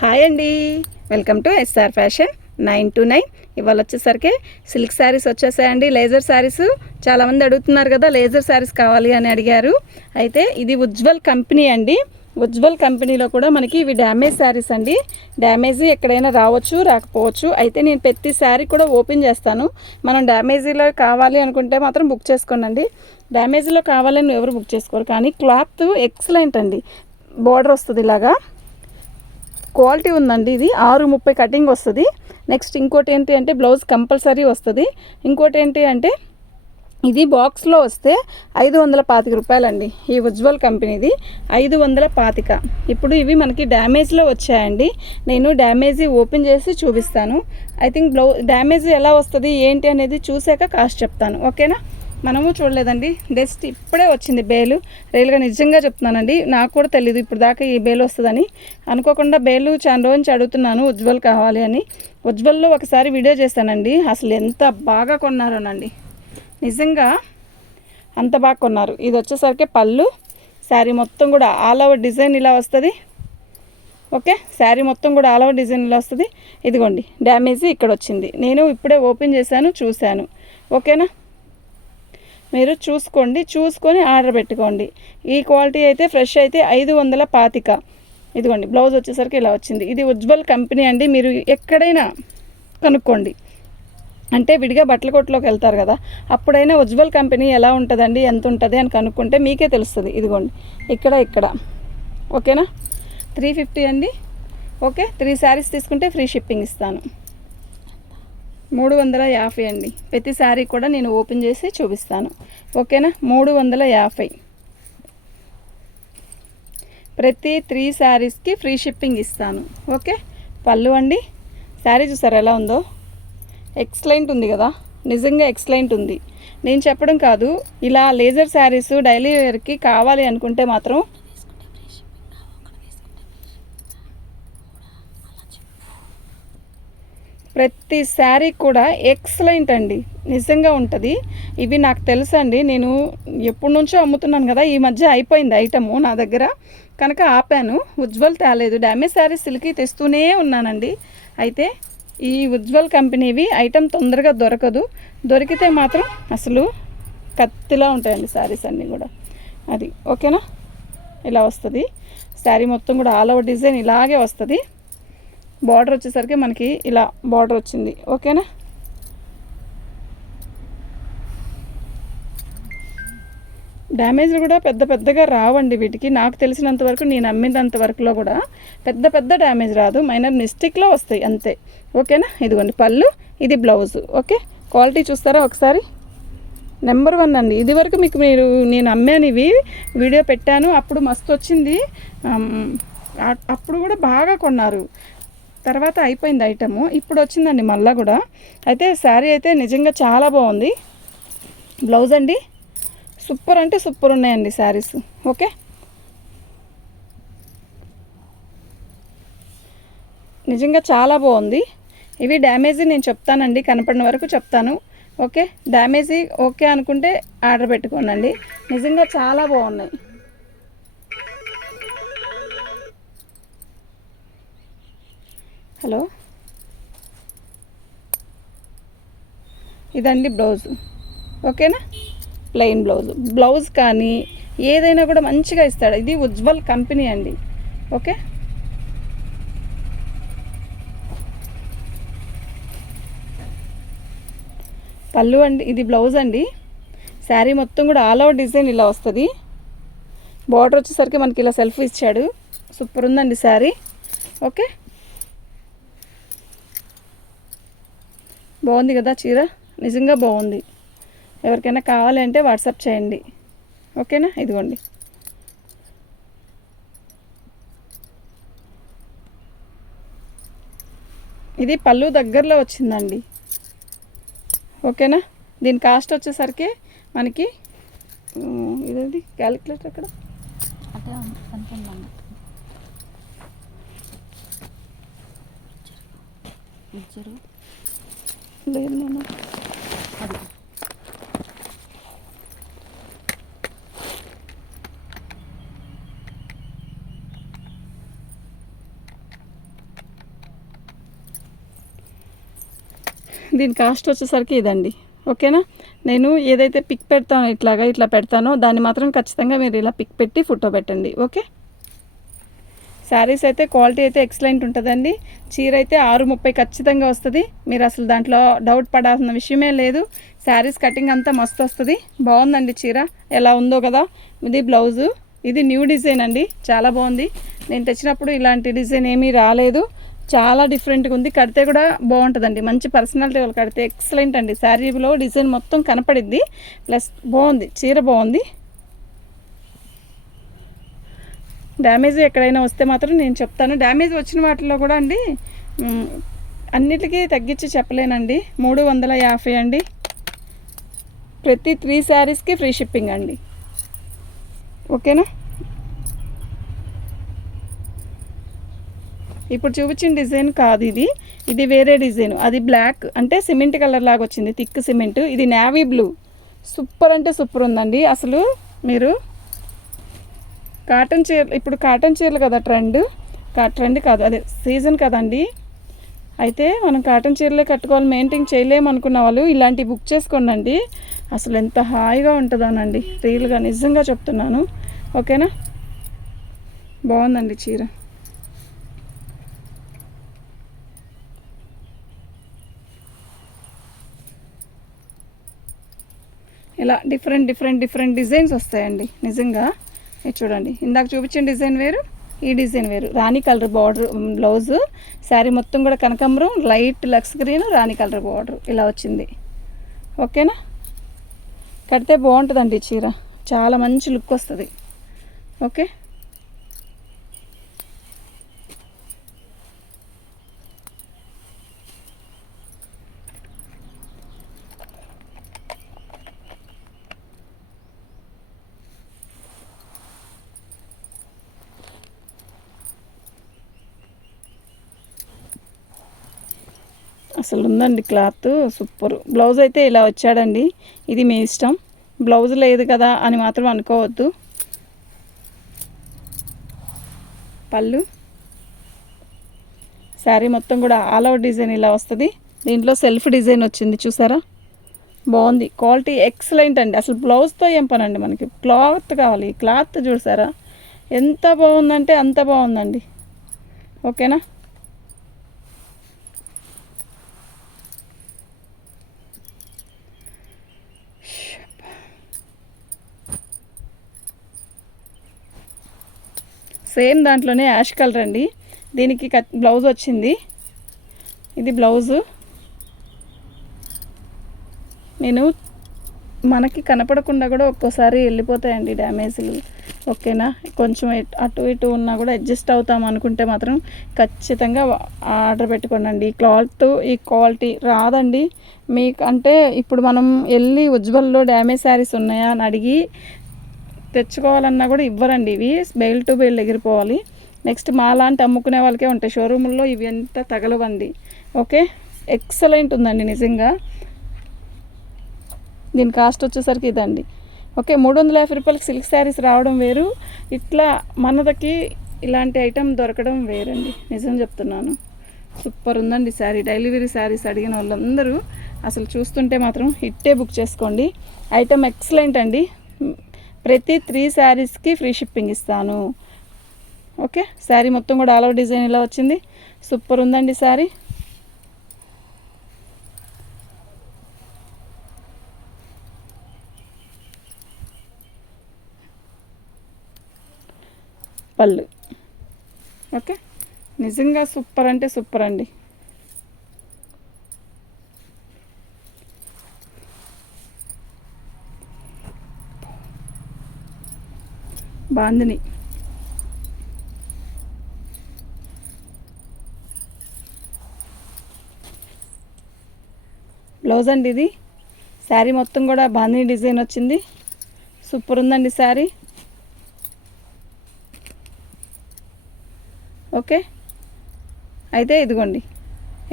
Hi అండి, welcome to SR fashion 929. ఇవాళ వచ్చేసరికి సిల్క్ శారీస్ వచ్చేసాయండి. లేజర్ శారీస్ చాలామంది అడుగుతున్నారు కదా, లేజర్ శారీస్ కావాలి అని అడిగారు. అయితే ఇది ఉజ్వల్ కంపెనీ అండి. ఉజ్వల్ కంపెనీలో కూడా మనకి ఇవి డ్యామేజ్ శారీస్ అండి. డ్యామేజ్ ఎక్కడైనా రావచ్చు, రాకపోవచ్చు. అయితే నేను ప్రతి శారీ కూడా ఓపెన్ చేస్తాను. మనం డ్యామేజీలో కావాలి అనుకుంటే మాత్రం బుక్ చేసుకోండి. డ్యామేజ్లో కావాలని ఎవరు బుక్ చేసుకోరు. కానీ క్లాత్ ఎక్సలెంట్ అండి. బోర్డర్ వస్తుంది, ఇలాగా క్వాలిటీ ఉందండి. ఇది 6:30 కటింగ్ వస్తుంది. నెక్స్ట్ ఇంకోటి ఏంటి అంటే బ్లౌజ్ కంపల్సరీ వస్తుంది. ఇంకోటి ఏంటి అంటే ఇది బాక్స్లో వస్తే 525 రూపాయలండి. ఈ ఉజ్వల్ కంపెనీది 525. ఇప్పుడు ఇవి మనకి డ్యామేజ్లో వచ్చాయండి. నేను డ్యామేజీ ఓపెన్ చేసి చూపిస్తాను. ఐ థింక్ డ్యామేజ్ ఎలా వస్తుంది ఏంటి అనేది చూసాక కాస్ట్ చెప్తాను, ఓకేనా? మనము చూడలేదండి, జస్ట్ ఇప్పుడే వచ్చింది బేలు. రియల్గా నిజంగా చెప్తున్నానండి, నాకు కూడా తెలియదు ఇప్పుడు దాకా ఈ బేలు వస్తుందని. అనుకోకుండా బేలు చాలా రోజు నుంచి అడుగుతున్నాను ఉజ్వల్ కావాలి అని. ఉజ్వల్లో ఒకసారి వీడియో చేశానండి, అసలు ఎంత బాగా కొన్నారోనండి, నిజంగా అంత బాగా కొన్నారు. ఇది వచ్చేసరికి పళ్ళు, శారీ మొత్తం కూడా ఆల్ ఓవర్ డిజైన్ ఇలా వస్తుంది. ఓకే, శారీ మొత్తం కూడా ఆల్ ఓవర్ డిజైన్ ఇలా వస్తుంది. ఇదిగోండి డ్యామేజీ ఇక్కడ వచ్చింది. నేను ఇప్పుడే ఓపెన్ చేశాను, చూశాను. ఓకేనా? మీరు చూసుకొని ఆర్డర్ పెట్టుకోండి. ఈ క్వాలిటీ అయితే ఫ్రెష్ అయితే 525. ఇదిగోండి బ్లౌజ్ వచ్చేసరికి ఇలా వచ్చింది. ఇది ఉజ్వల్ కంపెనీ అండి. మీరు ఎక్కడైనా కనుక్కోండి, అంటే విడిగా బట్టల కొట్టులోకి వెళ్తారు కదా, అప్పుడైనా ఉజ్వల్ కంపెనీ ఎలా ఉంటుందండి, ఎంత ఉంటుంది అని కనుక్కుంటే మీకే తెలుస్తుంది. ఇదిగోండి ఇక్కడ ఓకేనా? 350 అండి. ఓకే, 3 శారీస్ తీసుకుంటే ఫ్రీ షిప్పింగ్ ఇస్తాను. 350 అండి. ప్రతి శారీ కూడా నేను ఓపెన్ చేసి చూపిస్తాను, ఓకేనా? 350. ప్రతి 3 శారీస్కి ఫ్రీ షిప్పింగ్ ఇస్తాను, ఓకే? పళ్ళు అండి, శారీ చూసారు ఎలా ఉందో, ఎక్సలెంట్ ఉంది కదా, నిజంగా ఎక్సలెంట్ ఉంది. నేను చెప్పడం కాదు, ఇలా లేజర్ శారీస్ డైలీ వేర్కి కావాలి అనుకుంటే మాత్రం ప్రతి శారీ కూడా ఎక్సలెంట్ అండి, నిజంగా ఉంటుంది. ఇవి నాకు తెలుసు అండి, నేను ఎప్పటి నుంచో అమ్ముతున్నాను కదా, ఈ మధ్య అయిపోయింది ఐటము నా దగ్గర, కనుక ఆపాను. ఉజ్వల్ తేలేదు, డ్యామేజ్ శారీస్ సిల్కి తెస్తూనే ఉన్నానండి. అయితే ఈ ఉజ్వల్ కంపెనీవి ఐటమ్ తొందరగా దొరకదు, దొరికితే మాత్రం అసలు కత్తిలా ఉంటాయండి శారీస్ అన్నీ కూడా. అది ఓకేనా? ఇలా వస్తుంది శారీ మొత్తం కూడా ఆల్ ఓవర్ డిజైన్ ఇలాగే వస్తుంది. బార్డర్ వచ్చేసరికి మనకి ఇలా బార్డర్ వచ్చింది, ఓకేనా? డ్యామేజ్లు కూడా పెద్దగా రావండి వీటికి, నాకు తెలిసినంత వరకు, నేను అమ్మినంత వరకులో కూడా పెద్ద డ్యామేజ్ రాదు, మైనర్ మిస్టేక్లో వస్తాయి అంతే, ఓకేనా? ఇదిగోండి పళ్ళు, ఇది బ్లౌజ్. ఓకే, క్వాలిటీ చూస్తారా ఒకసారి, నెంబర్ 1 అండి. ఇది వరకు మీకు నేను అమ్మాను, ఇవి వీడియో పెట్టాను, అప్పుడు మస్తు వచ్చింది, అప్పుడు కూడా బాగా కొన్నారు. తర్వాత అయిపోయింది ఐటము, ఇప్పుడు వచ్చిందండి మళ్ళీ కూడా. అయితే శారీ అయితే నిజంగా చాలా బాగుంది. బ్లౌజ్ అండి సూపర్ అంటే సూపర్ ఉన్నాయండి శారీస్, ఓకే? నిజంగా చాలా బాగుంది. ఇవి డ్యామేజీ నేను చెప్తానండి, కనపడిన వరకు చెప్తాను, ఓకే? డ్యామేజీ ఓకే అనుకుంటే ఆర్డర్ పెట్టుకోనండి, నిజంగా చాలా బాగున్నాయి. హలో, ఇదండి బ్లౌజ్, ఓకేనా? ప్లెయిన్ బ్లౌజ్ కానీ ఏదైనా కూడా మంచిగా ఇస్తాడు. ఇది ఉజ్వల్ కంపెనీ అండి, ఓకే? పళ్ళు అండి, ఇది బ్లౌజ్ అండి. శారీ మొత్తం కూడా ఆల్ ఓవర్ డిజైన్ ఇలా వస్తుంది. బార్డర్ వచ్చేసరికి మనకి ఇలా సెల్ఫ్ ఇచ్చాడు, సూపర్ ఉందండి శారీ, ఓకే? బాగుంది కదా చీర, నిజంగా బాగుంది. ఎవరికైనా కావాలంటే వాట్సాప్ చేయండి, ఓకేనా? ఇదిగోండి ఇది పళ్ళు దగ్గరలో వచ్చిందండి, ఓకేనా? దీని కాస్ట్ వచ్చేసరికి మనకి ఇదేంటి క్యాలిక్యులేటర్ అక్కడ లేదు, నేను దీని కాస్ట్ వచ్చేసరికి ఇదండి. ఓకేనా, నేను ఏదైతే పిక్ పెడతానో ఇట్లా పెడతానో దాన్ని మాత్రం ఖచ్చితంగా మీరు ఇలా పిక్ పెట్టి ఫోటో పెట్టండి. ఓకే, శారీస్ అయితే క్వాలిటీ అయితే ఎక్సలెంట్ ఉంటుందండి. చీర అయితే 630 ఖచ్చితంగా వస్తుంది. మీరు అసలు దాంట్లో డౌట్ పడాల్సిన విషయమే లేదు. శారీస్ కటింగ్ అంతా మస్తు వస్తుంది. బాగుందండి చీర, ఎలా ఉందో కదా. ఇది బ్లౌజు, ఇది న్యూ డిజైన్ అండి, చాలా బాగుంది. నేను తెచ్చినప్పుడు ఇలాంటి డిజైన్ ఏమీ రాలేదు, చాలా డిఫరెంట్గా ఉంది. కడితే కూడా బాగుంటుందండి, మంచి పర్సనాలిటీ వాళ్ళు కడితే ఎక్సలెంట్ అండి. శారీలో డిజైన్ మొత్తం కనపడిద్ది, ప్లస్ బాగుంది చీర, బాగుంది. డ్యామేజ్ ఎక్కడైనా వస్తే మాత్రం నేను చెప్తాను. డ్యామేజ్ వచ్చిన వాటిలో కూడా అండి అన్నిటికీ తగ్గించి చెప్పలేనండి. 350 అండి. ప్రతి 3 శారీస్కి ఫ్రీ షిప్పింగ్ అండి. ఓకేనా, ఇప్పుడు చూపించిన డిజైన్ కాదు ఇది, ఇది వేరే డిజైన్. అది బ్లాక్ అంటే సిమెంట్ కలర్ లాగా వచ్చింది, థిక్ సిమెంట్. ఇది నేవీ బ్లూ, సూపర్ అంటే సూపర్ ఉందండి. అసలు మీరు కాటన్ చీర, ఇప్పుడు కాటన్ చీరలు కదా ట్రెండ్ కాదు, అదే సీజన్ కదండి. అయితే మనం కాటన్ చీరలే కట్టుకోవాలి, మెయింటైన్ చేయలేము అనుకున్న వాళ్ళు ఇలాంటివి బుక్ చేసుకోండి. అసలు ఎంత హాయిగా ఉంటుందోనండి, రియల్గా నిజంగా చెప్తున్నాను. ఓకేనా, బాగుందండి చీర. ఇలా డిఫరెంట్ డిజైన్స్ వస్తాయండి నిజంగా. ఇది చూడండి, ఇందాక చూపించిన డిజైన్ వేరు, ఈ డిజైన్ వేరు. రాణి కలర్ బార్డర్ బ్లౌజు, శారీ మొత్తం కూడా కనకాంబరం, లైట్ లక్స్ గ్రీన్, రాణి కలర్ బార్డర్ ఇలా వచ్చింది. ఓకేనా, కడితే బాగుంటుందండి చీర, చాలా మంచి లుక్ వస్తుంది. ఓకే, అసలు ఉందండి క్లాత్ సూపర్. బ్లౌజ్ అయితే ఇలా వచ్చాడండి, ఇది మీ ఇష్టం. బ్లౌజ్ లేదు కదా అని మాత్రం అనుకోవద్దు. పళ్ళు, శారీ మొత్తం కూడా ఆల్ ఓవర్ డిజైన్ ఇలా వస్తుంది. దీంట్లో సెల్ఫ్ డిజైన్ వచ్చింది చూసారా, బాగుంది. క్వాలిటీ ఎక్సలెంట్ అండి. అసలు బ్లౌజ్తో ఏం పనండి, మనకి క్లాత్ కావాలి. క్లాత్ చూసారా ఎంత బాగుందంటే అంత బాగుందండి. ఓకేనా, సేమ్ దాంట్లోనే యాష్ కలర్ అండి. దీనికి బ్లౌజ్ వచ్చింది, ఇది బ్లౌజు. నేను మనకి కనపడకుండా కూడా ఒక్కోసారి వెళ్ళిపోతాయండి డ్యామేజ్లు. ఓకేనా, కొంచెం అటు ఇటు ఉన్నా కూడా అడ్జస్ట్ అవుతాం అనుకుంటే మాత్రం ఖచ్చితంగా ఆర్డర్ పెట్టుకోండి. ఈ క్వాలిటీ రాదండి మీకు. అంటే ఇప్పుడు మనం వెళ్ళి ఉజ్వల్లో డ్యామేజ్ శారీస్ ఉన్నాయా అని అడిగి తెచ్చుకోవాలన్నా కూడా ఇవ్వరండి. ఇవి బెయిల్ టు బెయిల్ ఎగిరిపోవాలి. నెక్స్ట్ మా లాంటి అమ్ముకునే వాళ్ళకే ఉంటాయి, షోరూముల్లో ఇవి ఎంత తగలవండి. ఓకే, ఎక్సలెంట్ ఉందండి నిజంగా. దీని కాస్ట్ వచ్చేసరికి ఇదండి. ఓకే, 350 రూపాయలకి సిల్క్ శారీస్ రావడం వేరు, ఇట్లా మనదకి ఇలాంటి ఐటెం దొరకడం వేరండి. నిజం చెప్తున్నాను, సూపర్ ఉందండి శారీ. డైలీ వేర్ శారీస్ అడిగిన వాళ్ళందరూ అసలు చూస్తుంటే మాత్రం హిట్టే బుక్ చేసుకోండి. ఐటెం ఎక్సలెంట్ అండి. ప్రతి 3 శారీస్కి ఫ్రీ షిప్పింగ్ ఇస్తాను. ఓకే, శారీ మొత్తం కూడా ఆల్ ఓవర్ డిజైన్ ఇలా వచ్చింది, సూపర్ ఉందండి శారీ. పళ్ళు, ఓకే, నిజంగా సూపర్ అంటే సూపర్ అండి. బాందిని, బ్లౌజ్ అండి ఇది. శారీ మొత్తం కూడా బాందిని డిజైన్ వచ్చింది, సూపర్ ఉందండి శారీ. ఓకే, అయితే ఇదిగోండి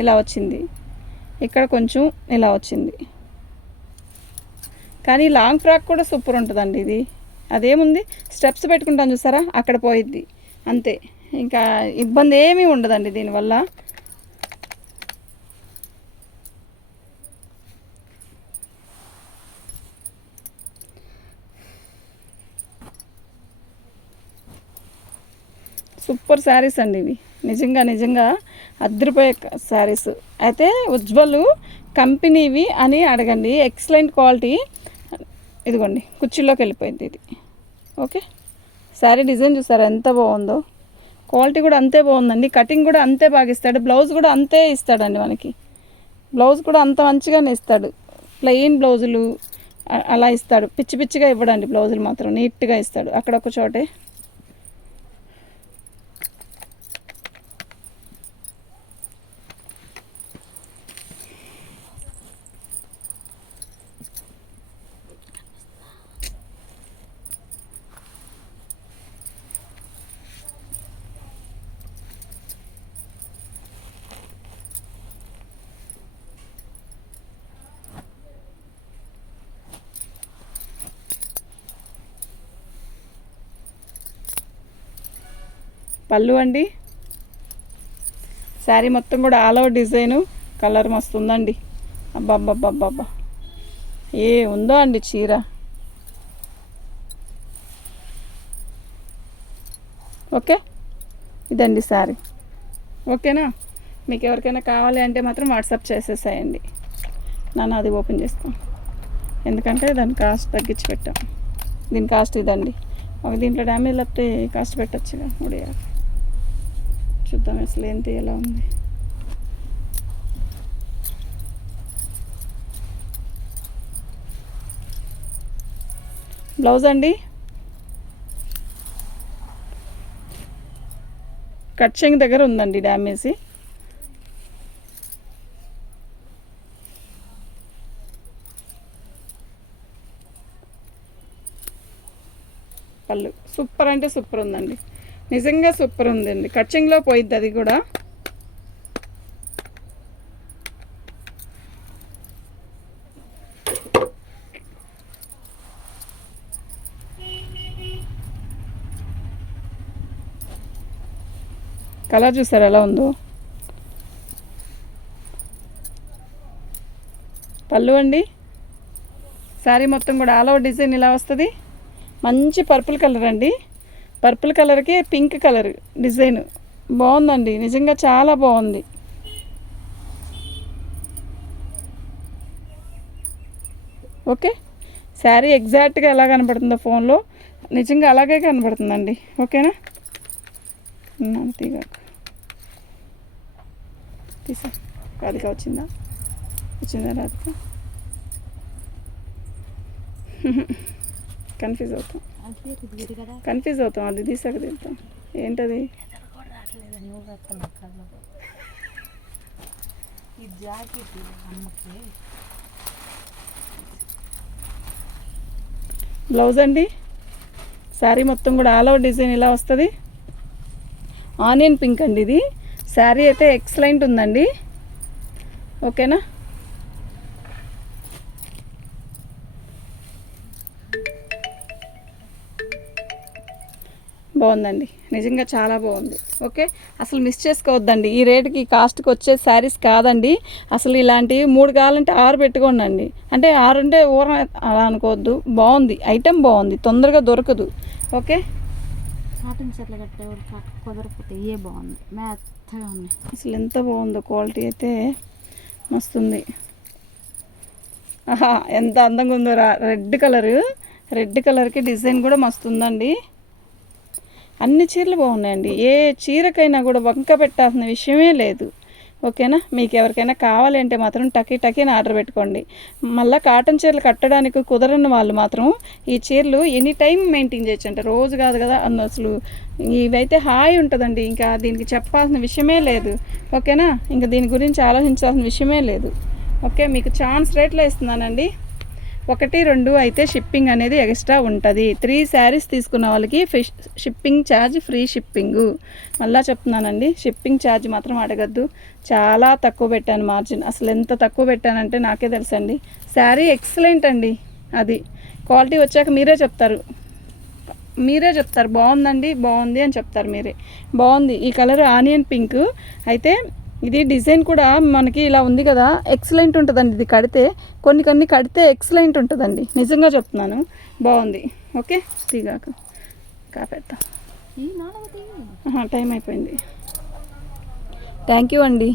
ఇలా వచ్చింది, ఇక్కడ కొంచెం ఇలా వచ్చింది. కానీ లాంగ్ ఫ్రాక్ కూడా సూపర్ ఉంటుందండి ఇది. అదేముంది, స్టెప్స్ పెట్టుకుంటాను చూసారా, అక్కడ పోయిద్ది అంతే, ఇంకా ఇబ్బంది ఏమీ ఉండదండి దీనివల్ల. సూపర్ శారీస్ అండి ఇవి, నిజంగా అద్దరిపోయే శారీస్. అయితే ఉజ్వల్ కంపెనీవి అని అడగండి, ఎక్సలెంట్ క్వాలిటీ. ఇదిగోండి కుర్చీలోకి వెళ్ళిపోయింది ఇది. ఓకే, శారీ డిజైన్ చూసారా ఎంత బాగుందో, క్వాలిటీ కూడా అంతే బాగుందండి, కటింగ్ కూడా అంతే బాగా ఇస్తాడు, బ్లౌజ్ కూడా అంతే ఇస్తాడండి మనకి, బ్లౌజ్ కూడా అంత మంచిగానే ఇస్తాడు. ప్లెయిన్ బ్లౌజులు అలా ఇస్తాడు, పిచ్చిగా ఇవ్వడండి, బ్లౌజులు మాత్రం నీట్గా ఇస్తాడు అక్కడొక చోటే. పళ్ళు అండి, శారీ మొత్తం కూడా ఆల్ ఓవర్ డిజైను, కలర్ మస్తు ఉందండి. అబ్బాబ్బాబ్బాబ్బా ఏ ఉందో అండి చీర. ఓకే, ఇదండి శారీ. ఓకేనా, మీకు ఎవరికైనా కావాలి అంటే మాత్రం వాట్సాప్ చేసేసాయండి, నన్ను అది ఓపెన్ చేస్తాం, ఎందుకంటే దాని కాస్ట్ తగ్గించి పెట్టాం. దీని కాస్ట్ ఇదండి. ఒక దీంట్లో డ్యామేజ్ లేకపోతే కాస్ట్ పెట్టచ్చుగా, 350. చూద్దాం అసలు ఏంటి ఎలా ఉంది. బ్లౌజ్ అండి, కట్ చెంగ్ దగ్గర ఉందండి డ్యామేజ్. పళ్ళు సూపర్ అంటే సూపర్ ఉందండి, నిజంగా సూపర్ ఉందండి. కట్చింగ్లో పోయిద్ది అది కూడా. కలర్ చూసారు ఎలా ఉందో. పళ్ళు అండి, శారీ మొత్తం కూడా ఆల్ ఓవర్ డిజైన్ ఇలా వస్తుంది. మంచి పర్పుల్ కలర్ అండి, పర్పుల్ కలర్కి పింక్ కలర్ డిజైన్ బాగుందండి, నిజంగా చాలా బాగుంది. ఓకే, శారీ ఎగ్జాక్ట్గా ఎలా కనబడుతుందో ఫోన్లో నిజంగా అలాగే కనబడుతుందండి. ఓకేనా, తీగా తీసా రాధిక వచ్చిందా రాధిక? కన్ఫ్యూజ్ అవుతాం, అది తీసాక తింటాం. ఏంటది? బ్లౌజ్ అండి, శారీ మొత్తం కూడా ఆల్ ఓవర్ డిజైన్ ఇలా వస్తుంది. ఆనియన్ పింక్ అండి ఇది. శారీ అయితే ఎక్సలెంట్ ఉందండి. ఓకేనా, బాగుందండి, నిజంగా చాలా బాగుంది. ఓకే, అసలు మిస్ చేసుకోవద్దండి, ఈ రేటుకి కాస్ట్కి వచ్చే శారీస్ కాదండి. అసలు ఇలాంటివి 3 కావాలంటే 6 పెట్టుకోండి. అంటే 6 అంటే ఊర అలా అనుకోవద్దు, బాగుంది ఐటెం, బాగుంది, తొందరగా దొరకదు. ఓకే, కాటన్ చీరలు కట్టే కుదరకపోతే ఏ బాగుంది, మెత్తగా ఉంది. అసలు ఎంత బాగుందో, క్వాలిటీ అయితే మస్తుంది. ఆహా, ఎంత అందంగా ఉందో. రెడ్ కలర్కి డిజైన్ కూడా మస్తు ఉందండి. అన్ని చీరలు బాగున్నాయండి, ఏ చీరకైనా కూడా వంక పెట్టాల్సిన విషయమే లేదు. ఓకేనా, మీకు ఎవరికైనా కావాలంటే మాత్రం టకీని ఆర్డర్ పెట్టుకోండి. మళ్ళీ కాటన్ చీరలు కట్టడానికి కుదరని వాళ్ళు మాత్రం ఈ చీరలు ఎనీ టైం మెయింటైన్ చేయొచ్చు, అంటే రోజు కాదు కదా అసలు ఇవైతే హాయి ఉంటుందండి, ఇంకా దీనికి చెప్పాల్సిన విషయమే లేదు. ఓకేనా, ఇంకా దీని గురించి ఆలోచించాల్సిన విషయమే లేదు. ఓకే, మీకు ఛాన్స్ రేట్లో ఇస్తున్నానండి. 1, 2 అయితే షిప్పింగ్ అనేది ఎక్స్ట్రా ఉంటుంది. 3 శారీస్ తీసుకున్న వాళ్ళకి షిప్పింగ్ ఛార్జ్ ఫ్రీ షిప్పింగు. మళ్ళీ చెప్తున్నానండి, షిప్పింగ్ ఛార్జ్ మాత్రం అడగద్దు. చాలా తక్కువ పెట్టాను మార్జిన్, అసలు ఎంత తక్కువ పెట్టానంటే నాకే తెలుసండి. శారీ ఎక్సలెంట్ అండి, అది క్వాలిటీ వచ్చాక మీరే చెప్తారు బాగుందండి, బాగుంది అని చెప్తారు మీరే. బాగుంది, ఈ కలర్ ఆనియన్ పింక్ అయితే ఇది డిజైన్ కూడా మనకి ఇలా ఉంది కదా, ఎక్సలెంట్ ఉంటుందండి. ఇది కడితే కొన్ని కడితే ఎక్సలెంట్ ఉంటుందండి, నిజంగా చెప్తున్నాను, బాగుంది. ఓకే, తీగాక కాపేద్దాం. ఈ 4వ టైం అయిపోయింది. థ్యాంక్ యూ అండి.